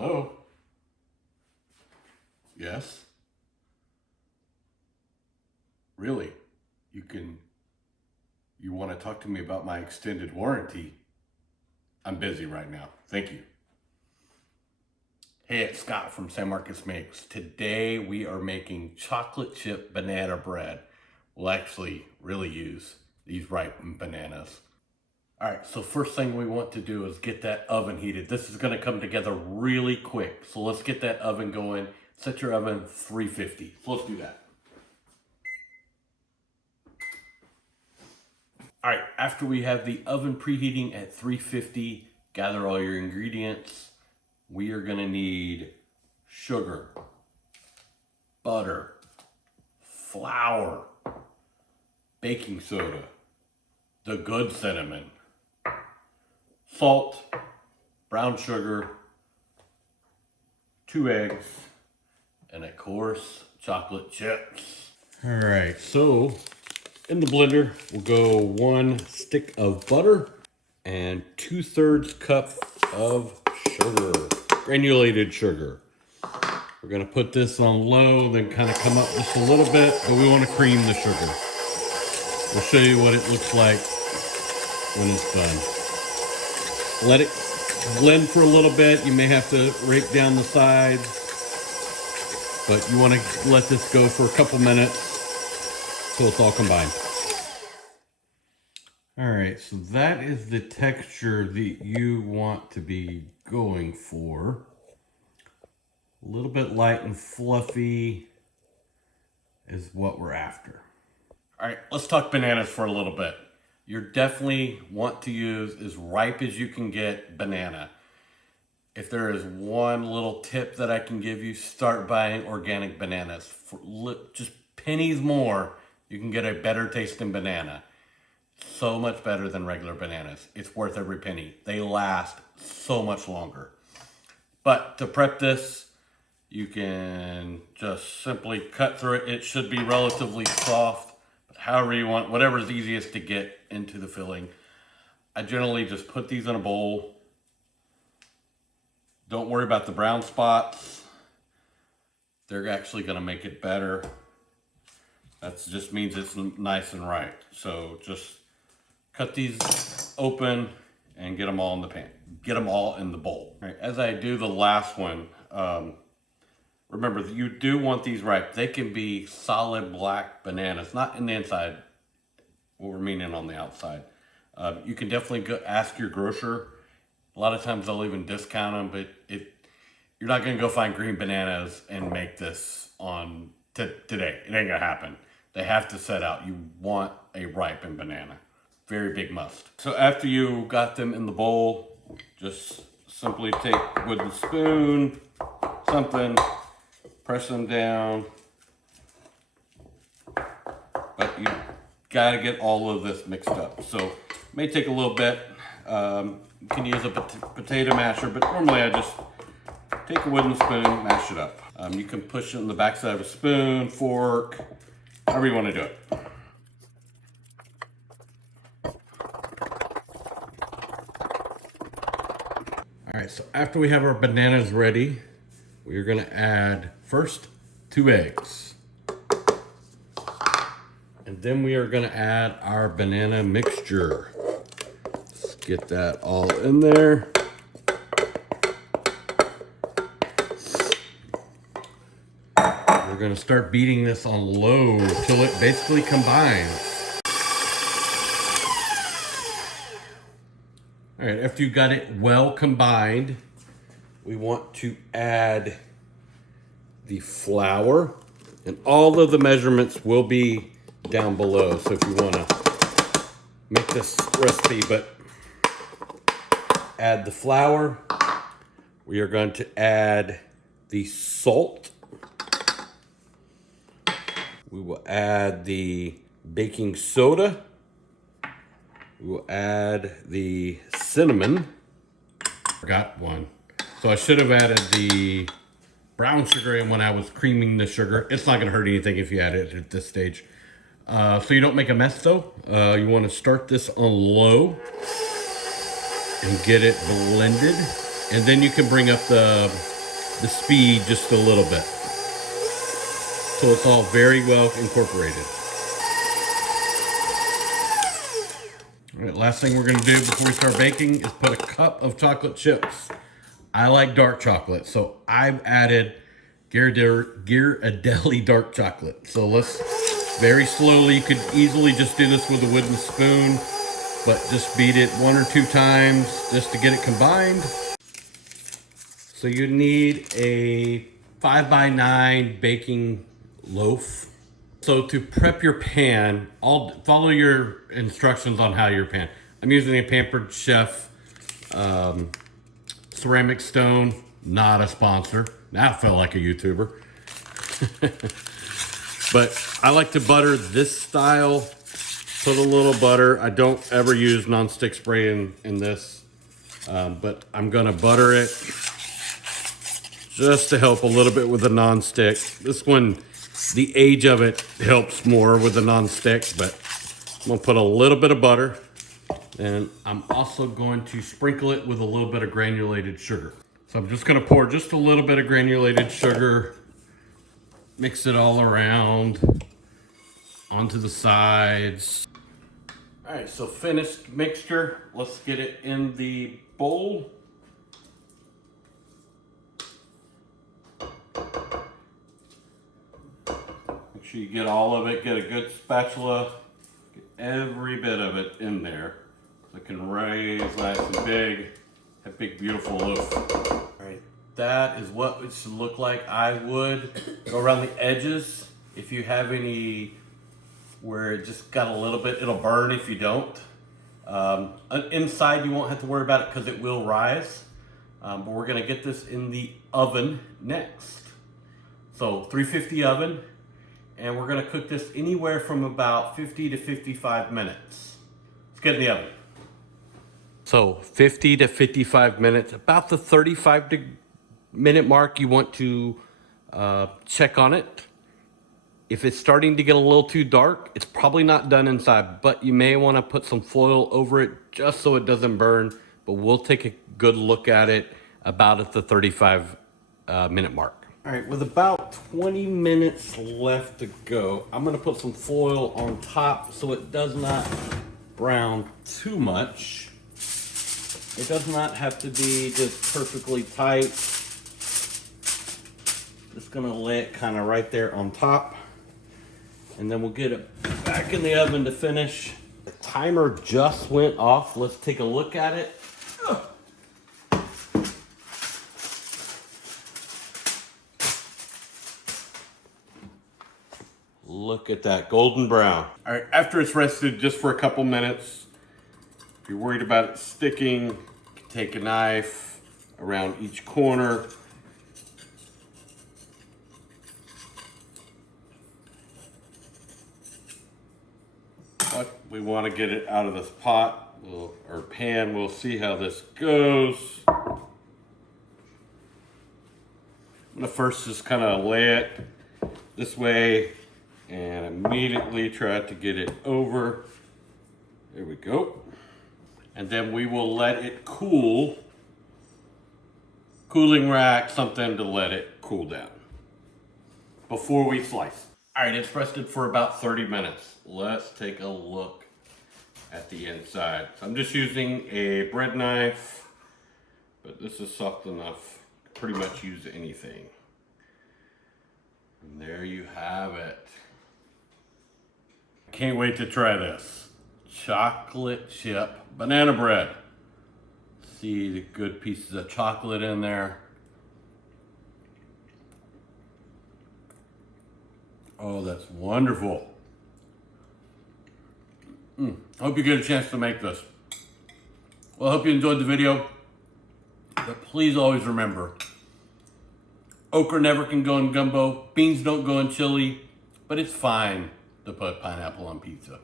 Hello? Yes? Really? You want to talk to me about my extended warranty? I'm busy right now. Thank you. Hey, it's Scott from San Marcos Makes. Today we are making chocolate chip banana bread. We'll actually really use these ripened bananas. All right, so first thing we want to do is get that oven heated. This is gonna come together really quick. So let's get that oven going. Set your oven 350. So let's do that. All right, after we have the oven preheating at 350, gather all your ingredients. We are gonna need sugar, butter, flour, baking soda, the good cinnamon, salt, brown sugar, 2 eggs, and of course, chocolate chips. All right, so in the blender, we'll go 1 stick of butter and 2/3 cup of sugar, granulated sugar. We're gonna put this on low, then kind of come up just a little bit, but we want to cream the sugar. We'll show you what it looks like when it's done. Let it blend for a little bit. You may have to rake down the sides, but you want to let this go for a couple minutes so it's all combined. All right, so that is the texture that you want to be going for. A little bit light and fluffy is what we're after. All right, let's talk bananas for a little bit. You definitely want to use as ripe as you can get banana. If there is one little tip that I can give you, start buying organic bananas. For just pennies more, you can get a better tasting banana. So much better than regular bananas. It's worth every penny. They last so much longer. But to prep this, you can just simply cut through it. It should be relatively soft, but however you want, whatever is easiest to get into the filling. I generally just put these in a bowl. Don't worry about the brown spots. They're actually gonna make it better. That just means it's nice and right. So just cut these open and get them all in the pan. Get them all in the bowl. All right, as I do the last one, remember that you do want these ripe. They can be solid black bananas, not in the inside, what we're meaning on the outside. You can definitely go ask your grocer. A lot of times they'll even discount them, but you're not gonna go find green bananas and make this on today. It ain't gonna happen. They have to set out. You want a ripened banana. Very big must. So after you got them in the bowl, just simply take a wooden spoon, something, press them down. But you gotta get all of this mixed up. So it may take a little bit. You can use a potato masher, but normally I just take a wooden spoon, mash it up. You can push it in the backside of a spoon, fork, however you want to do it. All right, so after we have our bananas ready, we're gonna add first 2 eggs. And then we are gonna add our banana mixture. Let's get that all in there. We're gonna start beating this on low till it basically combines. All right, after you got it well combined, we want to add the flour, and all of the measurements will be down below. So if you wanna make this recipe, but add the flour. We are going to add the salt. We will add the baking soda. We will add the cinnamon. Forgot one. So I should have added the brown sugar in when I was creaming the sugar. It's not gonna hurt anything if you add it at this stage. So you don't make a mess though. You wanna start this on low and get it blended. And then you can bring up the speed just a little bit. So it's all very well incorporated. All right, last thing we're gonna do before we start baking is put a cup of chocolate chips. I like dark chocolate, so I've added Ghirardelli dark chocolate. So let's very slowly, you could easily just do this with a wooden spoon, but just beat it 1 or 2 times just to get it combined. So you need a 5x9 baking loaf. So to prep your pan, I'll follow your instructions on how your pan. I'm using a Pampered Chef ceramic stone, not a sponsor. Now I felt like a YouTuber. But I like to butter this style. Put a little butter. I don't ever use nonstick spray in this, but I'm gonna butter it just to help a little bit with the nonstick. This one, the age of it helps more with the nonstick, but I'm gonna put a little bit of butter, and I'm also going to sprinkle it with a little bit of granulated sugar. So I'm just gonna pour just a little bit of granulated sugar, mix it all around onto the sides. All right, so finished mixture. Let's get it in the bowl. Make sure you get all of it, get a good spatula, get every bit of it in there. So it can raise nice and big, a big beautiful loaf. All right, that is what it should look like. I would go around the edges. If you have any where it just got a little bit, it'll burn if you don't. Inside you won't have to worry about it because it will rise. But we're gonna get this in the oven next. So 350 oven, and we're gonna cook this anywhere from about 50 to 55 minutes. Let's get in the oven. So 50 to 55 minutes, about the 35-minute mark you want to check on it. If it's starting to get a little too dark, it's probably not done inside, but you may want to put some foil over it just so it doesn't burn, but we'll take a good look at it about at the 35-minute mark. All right, with about 20 minutes left to go, I'm gonna put some foil on top so it does not brown too much. It does not have to be just perfectly tight. Just gonna lay it kind of right there on top. And then we'll get it back in the oven to finish. The timer just went off. Let's take a look at it. Look at that, golden brown. All right, after it's rested just for a couple minutes, if you're worried about it sticking, you can take a knife around each corner. But we want to get it out of this pot or pan. We'll see how this goes. I'm gonna first just kind of lay it this way and immediately try to get it over. There we go. And then we will let it cool. Cooling rack, something to let it cool down before we slice. All right, it's rested for about 30 minutes. Let's take a look at the inside. So I'm just using a bread knife, but this is soft enough to pretty much use anything. And there you have it. Can't wait to try this. Chocolate chip banana bread. See the good pieces of chocolate in there. Oh, that's wonderful. Hope you get a chance to make this. Well, I hope you enjoyed the video. But please always remember, okra never can go in gumbo, beans don't go in chili, but it's fine to put pineapple on pizza.